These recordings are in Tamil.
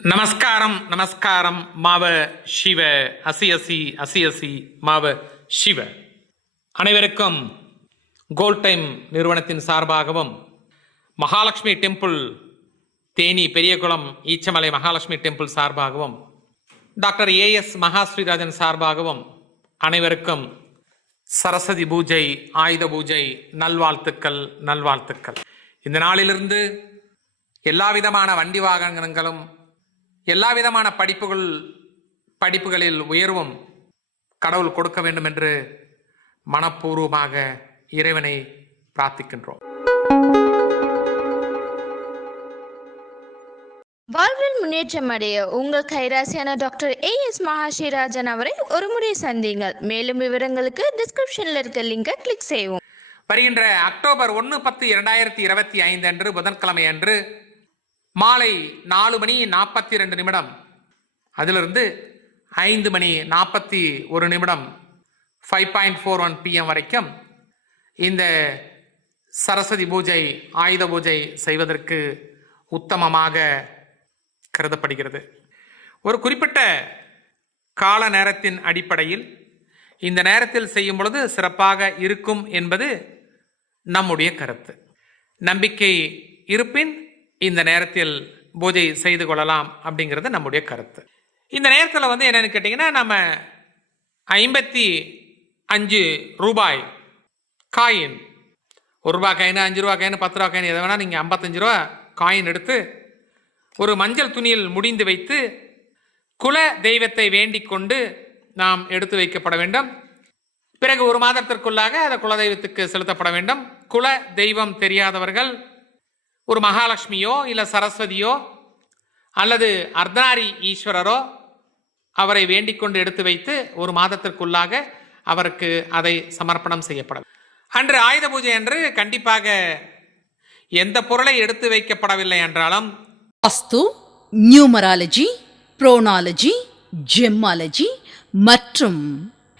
நமஸ்காரம் நமஸ்காரம் மாவ சிவ அசி மாவ சிவ. அனைவருக்கும் கோல்ட் டைம் நிறுவனத்தின் சார்பாகவும் மகாலட்சுமி டெம்பிள் தேனி பெரியகுளம் ஈச்சமலை மகாலட்சுமி டெம்பிள் சார்பாகவும் டாக்டர் ஏஎஸ் மகாஸ்ரீராஜன் சார்பாகவும் அனைவருக்கும் சரஸ்வதி பூஜை ஆயுத பூஜை நல்வாழ்த்துக்கள். இந்த நாளிலிருந்து எல்லா விதமான வண்டி வாகனங்களும் எல்லா விதமான படிப்புகளில் உயர்வும் கடவுள் கொடுக்க வேண்டும் என்று மனப்பூர்வமாக இறைவனை பிரார்த்திக்கின்றோம். வாழ்வில் முன்னேற்றம் அடைய உங்கள் கைராசியான டாக்டர் ஏஎஸ் மகாஸ்ரீராஜன் அவரை ஒரு முறை சந்தியுங்கள். மேலும் விவரங்களுக்கு டிஸ்கிரிப்ஷனில் இருக்க லிங்கை கிளிக் செய்வோம். வருகின்ற அக்டோபர் 1/10/2025 அன்று புதன்கிழமை அன்று மாலை 4:42 அதிலிருந்து 5:41 5:41 PM வரைக்கும் இந்த சரஸ்வதி பூஜை ஆயுத பூஜை செய்வதற்கு உத்தமமாக கருதப்படுகிறது. ஒரு குறிப்பிட்ட கால நேரத்தின் அடிப்படையில் இந்த நேரத்தில் செய்யும் பொழுது சிறப்பாக இருக்கும் என்பது நம்முடைய கருத்து. நம்பிக்கை இருப்பின் இந்த நேரத்தில் பூஜை செய்து கொள்ளலாம் அப்படிங்கிறது நம்முடைய கருத்து. இந்த நேரத்தில் என்னென்னு கேட்டிங்கன்னா, நம்ம 55 ரூபாய் காயின், 1 ரூபாய் காயின், 5 ரூபாய் காயின், 10 ரூபாய் காயின், எதை வேணால் நீங்கள் 55 ரூபா காயின் எடுத்து ஒரு மஞ்சள் துணியில் முடிந்து வைத்து குல தெய்வத்தை வேண்டிக் கொண்டு நாம் எடுத்து வைக்கப்பட வேண்டும். பிறகு 1 மாதத்திற்குள்ளாக அதை குலதெய்வத்துக்கு செலுத்தப்பட வேண்டும். குல தெய்வம் தெரியாதவர்கள் ஒரு மகாலட்சுமியோ இல்லை சரஸ்வதியோ அல்லது அர்த்தநாரி ஈஸ்வரரோ அவரை வேண்டிக் கொண்டு எடுத்து வைத்து 1 மாதத்திற்குள்ளாக அவருக்கு அதை சமர்ப்பணம் செய்யப்படும். அன்று ஆயுத பூஜை அன்று கண்டிப்பாக எந்த பொருளை எடுத்து வைக்கப்படவில்லை என்றாலும் வாஸ்து, நியூமராலஜி, புரோனாலஜி, ஜெம்மாலஜி மற்றும்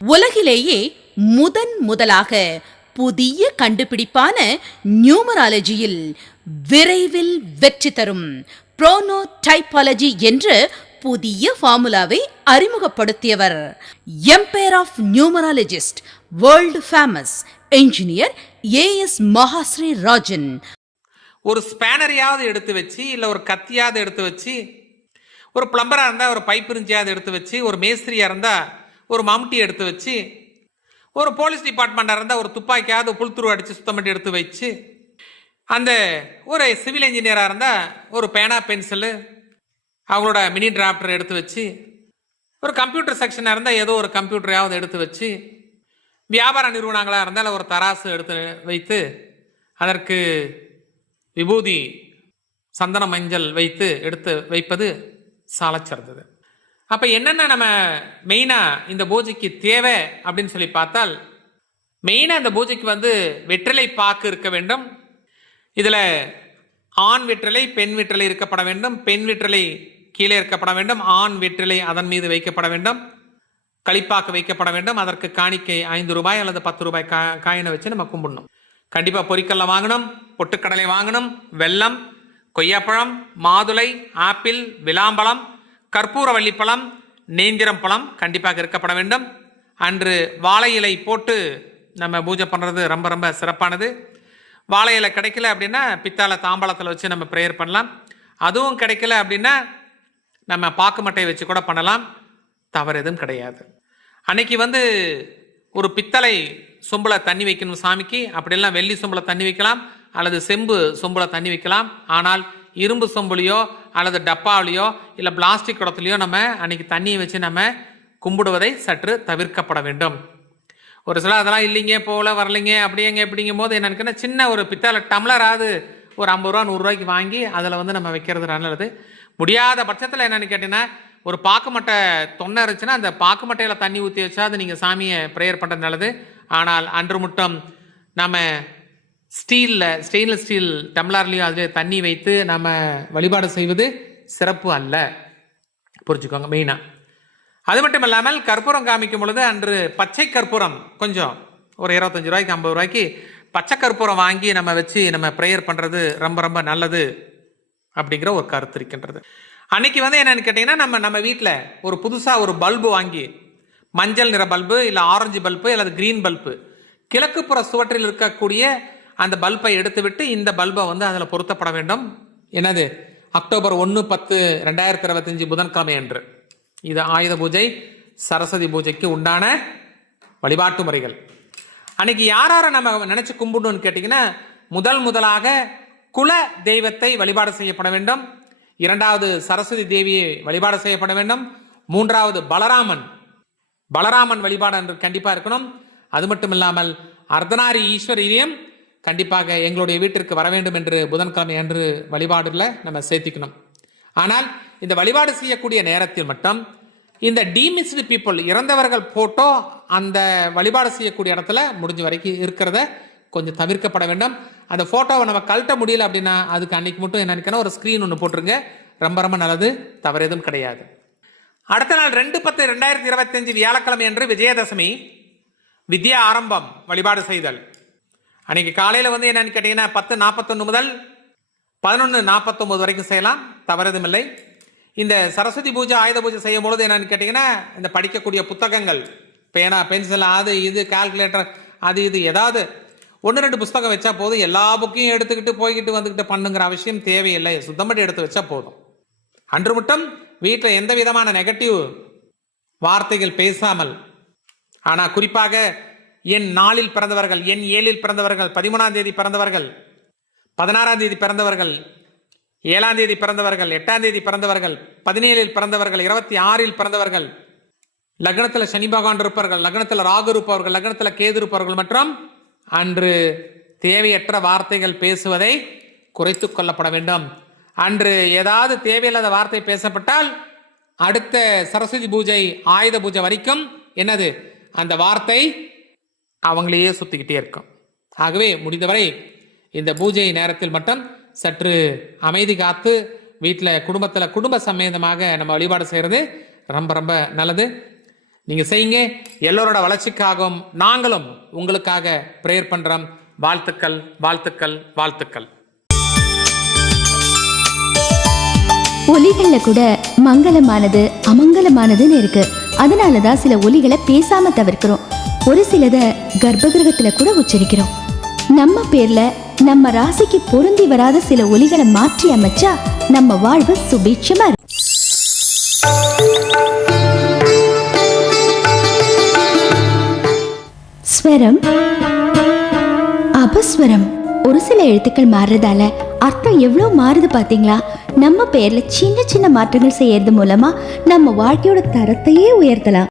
உலகிலேயே முதலாக புதிய கண்டுபிடிப்பான நியூமராலஜியில் விரைவில் வெற்றி தரும் புரோனோடைபாலஜி என்ற புதிய ஃபார்முலாவை அறிமுகப்படுத்தியவர் empire of numerologist, world famous engineer AS Mahasrirajan. ஒரு ஸ்பேனரையாவது எடுத்து வச்சு, இல்லை ஒரு கத்தியாவது எடுத்து வச்சு, ஒரு பிளம்பராக இருந்தால் ஒரு பைப் இருஞ்சியாவது எடுத்து வச்சு, ஒரு மேஸ்திரியாக இருந்தால் ஒரு மம்முட்டி எடுத்து வச்சு, ஒரு போலீஸ் டிபார்ட்மெண்ட்டாக இருந்தால் ஒரு துப்பாக்கியாவது புல்துரு அடித்து சுத்தம் பண்ணி எடுத்து வச்சு, அந்த ஒரு சிவில் இன்ஜினியராக இருந்தால் ஒரு பேனா பென்சிலு அவங்களோட மினி டிராஃப்டர் எடுத்து வச்சு, ஒரு கம்ப்யூட்டர் செக்ஷனாக இருந்தால் ஏதோ ஒரு கம்ப்யூட்டரையாவது எடுத்து வச்சு, வியாபார நிறுவனங்களாக இருந்தால் ஒரு தராசு எடுத்து வைத்து அதற்கு விபூதி சந்தன மஞ்சள் வைத்து எடுத்து வைப்பது சாலச்சிறந்தது. அப்போ என்னென்ன நம்ம மெயினாக இந்த பூஜைக்கு தேவை அப்படின்னு சொல்லி பார்த்தால், மெயினாக இந்த பூஜைக்கு வெற்றிலை பாக்கு இருக்க வேண்டும். இதில் ஆண் வெற்றிலை பெண் வெற்றிலை இருக்கப்பட வேண்டும். பெண் வெற்றிலை கீழே இருக்கப்பட வேண்டும். ஆண் வெற்றிலை அதன் மீது வைக்கப்பட வேண்டும். களிப்பாக்கு வைக்கப்பட வேண்டும். அதற்கு காணிக்கை 5 ரூபாய் அல்லது 10 ரூபாய் காயினை வச்சு நம்ம கும்பிடணும். கண்டிப்பாக பொரிக்கல்ல வாங்கணும், பொட்டுக்கடலை வாங்கணும், வெல்லம், கொய்யாப்பழம், மாதுளை, ஆப்பிள், விளாம்பழம், கற்பூரவள்ளிப்பழம், நேந்திரம் பழம் கண்டிப்பாக இருக்கப்பட வேண்டும். அன்று வாழை இலை போட்டு நம்ம பூஜை பண்ணுறது ரொம்ப ரொம்ப சிறப்பானது. வாழை இலை கிடைக்கல அப்படின்னா பித்தாளை தாம்பாளத்தில் வச்சு நம்ம ப்ரேயர் பண்ணலாம். அதுவும் கிடைக்கல அப்படின்னா நம்ம பாக்கு மட்டையை வச்சு கூட பண்ணலாம். தவறு எதுவும் கிடையாது. அன்னைக்கு ஒரு பித்தளை சொம்புல தண்ணி வைக்கணும் சாமிக்கு. அப்படிலாம் வெள்ளி சொம்புல தண்ணி வைக்கலாம் அல்லது செம்பு சொம்புல தண்ணி வைக்கலாம். ஆனால் இரும்பு சொம்புலையோ அல்லது டப்பாவிலையோ இல்லை பிளாஸ்டிக் குடத்துலையோ நம்ம அன்னைக்கு தண்ணியை வச்சு நம்ம கும்பிடுவதை சற்று தவிர்க்கப்பட வேண்டும். ஒரு சில அதெல்லாம் இல்லைங்க, போகல வரலைங்க, அப்படிங்க இப்படிங்கும் போது என்னன்னு சின்ன ஒரு பித்தளை டம்ளராது ஒரு 50 ரூபா 100 ரூபாய்க்கு வாங்கி அதில் நம்ம வைக்கிறது நல்லது. முடியாத பட்சத்தில் என்னென்னு கேட்டிங்கன்னா, ஒரு பாக்கு மட்டை தொன்னை இருந்துச்சுன்னா அந்த பாக்கு மட்டையில் தண்ணி ஊற்றி வச்சா அது நீங்கள் சாமியை ப்ரேயர் பண்ணுறது நல்லது. ஆனால் அன்று மட்டும் நம்ம ஸ்டெயின்லெஸ் ஸ்டீல் டம்ளர்லேயும் அதில் தண்ணி வைத்து நம்ம வழிபாடு செய்வது சிறப்பு அல்ல, புரிஞ்சுக்கோங்க மெயினாக. அது மட்டும் இல்லாமல் கற்பூரம் காமிக்கும் பொழுது அன்று பச்சை கற்பூரம் கொஞ்சம் ஒரு 25 ரூபாய்க்கு 50 ரூபாய்க்கு பச்சை கற்பூரம் வாங்கி நம்ம வச்சு நம்ம ப்ரேயர் பண்ணுறது ரொம்ப ரொம்ப நல்லது அப்படிங்கிற ஒரு கருத்து இருக்கின்றது. அன்னைக்கு வந்து என்னன்னு கேட்டிங்கன்னா நம்ம வீட்டில் ஒரு புதுசாக ஒரு பல்பு வாங்கி, மஞ்சள் நிற பல்பு இல்லை ஆரஞ்சு பல்பு அல்லது கிரீன் பல்பு, கிழக்குப்புற சுவற்றில் இருக்கக்கூடிய அந்த பல்பை எடுத்துவிட்டு இந்த பல்பை வந்து அதில் பொருத்தப்பட வேண்டும். என்னது, அக்டோபர் 1/10/2025 புதன்கிழமை அன்று. இது ஆயுத பூஜை, சரஸ்வதி பூஜைக்கு உண்டான வழிபாட்டு முறைகள். அன்னைக்கு யாரை நம்ம நினைச்சு கும்பிடணும்னு கேட்டிங்கன்னா, முதலாக குல தெய்வத்தை வழிபாடு செய்யப்பட வேண்டும். இரண்டாவது சரஸ்வதி தேவியை வழிபாடு செய்யப்பட வேண்டும். மூன்றாவது பலராமன் வழிபாடு என்று கண்டிப்பாக இருக்கணும். அது மட்டும் இல்லாமல் அர்த்தநாரி ஈஸ்வரியையும் கண்டிப்பாக எங்களுடைய வீட்டிற்கு வர வேண்டும் என்று புதன்கிழமை அன்று வழிபாடுல நம்ம சேர்த்திக்கணும். ஆனால் இந்த வழிபாடு செய்யக்கூடிய நேரத்தில் மட்டும் இந்த டீமிஸ்டு பீப்புள், இறந்தவர்கள் போட்டோ அந்த வழிபாடு செய்யக்கூடிய இடத்துல முடிஞ்ச வரைக்கும் இருக்கிறத கொஞ்சம் தவிர்க்கப்பட வேண்டும். அந்த ஃபோட்டோவை நம்ம கழட்ட முடியல அப்படின்னா அதுக்கு அன்னைக்கு மட்டும் என்னன்னு ஒரு ஸ்க்ரீன் ஒன்று போட்டுருங்க. ரொம்ப நல்லது, தவறு எதுவும் கிடையாது. அடுத்த நாள் 2/10/2025 வியாழக்கிழமை அன்று விஜயதசமி, வித்யா ஆரம்பம் வழிபாடு செய்தல். அன்னைக்கு காலையில் வந்து என்னன்னு கேட்டிங்கன்னா 10:41 முதல் 11:49 வரைக்கும் செய்யலாம், தவறுதுமில்லை. இந்த சரஸ்வதி பூஜை ஆயுத பூஜை செய்யும் பொழுது என்னன்னு கேட்டிங்கன்னா, இந்த படிக்கக்கூடிய புத்தகங்கள், பேனா, பென்சில், அது இது, கால்குலேட்டர், அது இது ஏதாவது 1-2 புஸ்தகம் வச்சா போதும். எல்லா புக்கையும் எடுத்துக்கிட்டு போய்கிட்டு வந்துக்கிட்டு பண்ணுங்கிற அவசியம் தேவையில்லை. சுத்தம் பண்ணி எடுத்து வச்சா போதும். அன்று மட்டும் வீட்டில் எந்த விதமான நெகட்டிவ் வார்த்தைகள் பேசாமல், ஆனால் குறிப்பாக என் 4 பிறந்தவர்கள், என் 7 பிறந்தவர்கள், 13ஆம் தேதி பிறந்தவர்கள், 16ஆம் தேதி பிறந்தவர்கள், 7ஆம் தேதி பிறந்தவர்கள், 8ஆம் தேதி பிறந்தவர்கள், 17 பிறந்தவர்கள், 26 பிறந்தவர்கள், லக்னத்தில் சனி பகவான் இருப்பவர்கள், லக்னத்தில் ராகு இருப்பவர்கள், லக்னத்தில் கேது இருப்பவர்கள் மற்றும் அன்று தேவையற்ற வார்த்தைகள் பேசுவதை குறைத்து கொள்ளப்பட வேண்டும். அன்று ஏதாவது தேவையில்லாத வார்த்தை பேசப்பட்டால் அடுத்த சரஸ்வதி பூஜை ஆயுத பூஜை வரைக்கும் என்னது, அந்த வார்த்தை அவங்களையே சுத்திக்கிட்டே இருக்கும். ஆகவே முடிந்தவரை இந்த பூஜை நேரத்தில் மட்டும் சற்று அமைதி காத்து வீட்டில் குடும்ப சமேதமாக நம்ம வழிபாடு செய்கிறது ரொம்ப நல்லது. நீங்கள் செய்யுங்க. எல்லோரோட வளர்ச்சிக்காகவும் நாங்களும் உங்களுக்காக ப்ரேயர் பண்ணுறோம். வாழ்த்துக்கள், வாழ்த்துக்கள், வாழ்த்துக்கள். ஒலிகள்ல கூட மங்களமானது அமங்கலமானதுன்னு இருக்கு. அதனாலதான் சில ஒலிகளை பேசாம தவிர்க்கிறோம். ஒரு சிலத கர்ப்பகிரகத்துல கூட உச்சரிக்கிறோம். நம்ம பேர்ல நம்ம ராசிக்கு பொருந்தி வராத சில ஒலிகளை மாற்றி அமைச்சா நம்ம வாழ்வு சுபீட்சமா இருக்கும். ஸ்வரம், அபஸ்வரம். ஒரு சில எழுத்துக்கள் மாறுறதால அர்த்தம் எவ்வளவு மாறுது பாத்தீங்களா? நம்ம பேர்ல சின்ன சின்ன மாற்றங்கள் செய்யறது மூலமா நம்ம வாழ்க்கையோட தரத்தையே உயர்த்தலாம்.